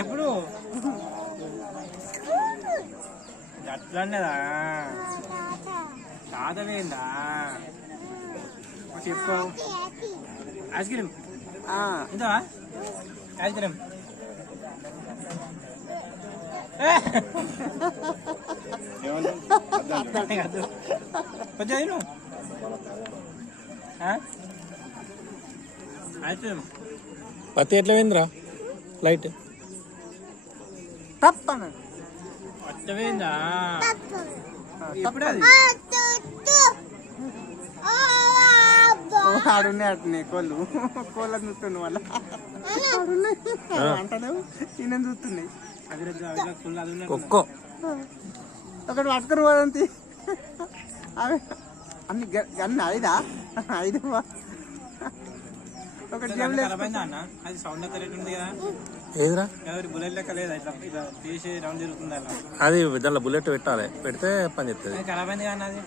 ఎప్పుడు అట్లనేదా కాదవేందా చెప్పు ice cream ఇందా ఐస్ క్రీమ్ కొంచెం ఐస్ క్రీమ్ పత్తి ఎట్లా పోయిందిరా లైట్ తప్పను అట్టవేందా ఎప్పుడు అది ఆడున్నాయి అటున్నాయి కోళ్ళని చూస్తుండే వాళ్ళ అంటలేవు ఈయన చూస్తున్నాయి ఒక్కో ఒకటి పట్టుకుని పోదంతి అవి అన్ని అన్ని ఐదా 5 ఒకటి అది సౌండ్ ఉంది కదా ఏదిరా బుల్లెట్ లెక్క లేదా ఇట్లా తీసి రౌండ్ జరుగుతుంది అది దాంట్లో బుల్లెట్ పెట్టాలి పెడితే పని చేస్తుంది ఖరాబ్ అయింది కానీ అది